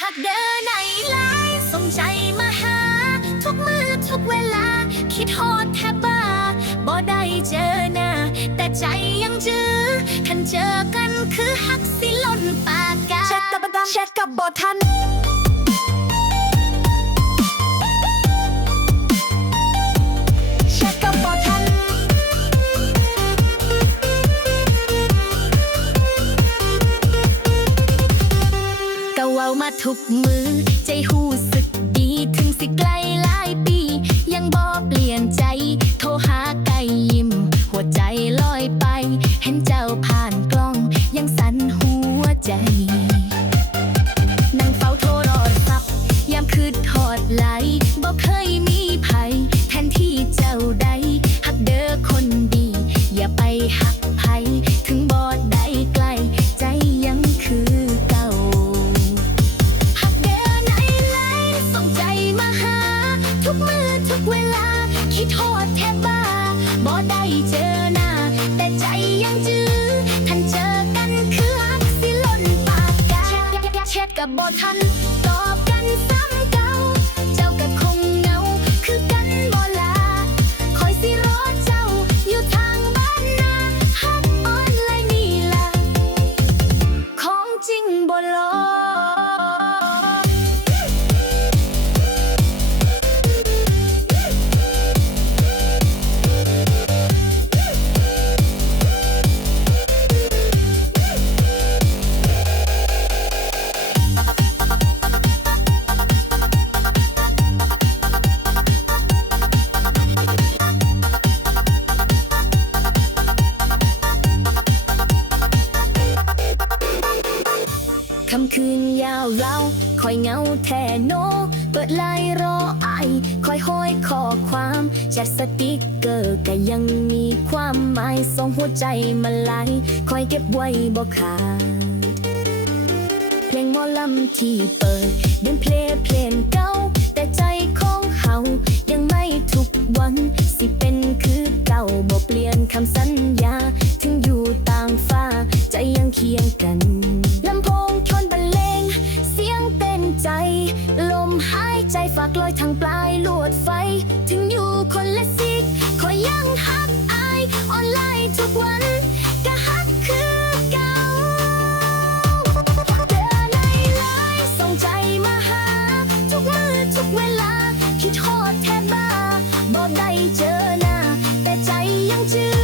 หากเดินไหนไลน์ส่งใจมาหา ทุกมือทุกเวลา คิดฮอดแทบบ้าบ่ได้เจอหน้าแต่ใจยังจื้อคันเจอกันคือหักสิล่นปากกาแชทกับะดามแชทกับบอทัน ทุกมือ ใจหูสึกดีถึงสิไกลหลายปี ยังบอเปลี่ยนใจ โทรหาไก่ยิ้ม หัวใจลอยไป เห็นเจ้า กับบ่ทันตอบกันซ้ำ คำคืนยาวเราคอยเหงาแทนโน เปิดไลน์รอไอ คอยห้อยขอความแชทสติกเกอร์ก็ยังมีความหมายส่งหัวใจมาไลน์คอยเก็บไว้บ่ขาดเพลงหมอลำที่เปิดเดินเพลงเพลงเก่า แต่ใจของเฮายังไม่ทุกวัน สิเป็นคือเก่าบ่เปลี่ยนคำสัญญา ถึงอยู่ต่างฟ้าใจยังเคียงกัน หายใจฝากลอยทางปลายลวดไฟ ถึงอยู่คนละสิกคอยยังฮักอาย ออนไลน์ทุกวันก็ฮักคือเก่าเดินในไลน์ส่งใจมาหา ทุกมือทุกเวลา คิดฮอดแทบบ้าบอกได้เจอหน้า แต่ใจยังเชื่อ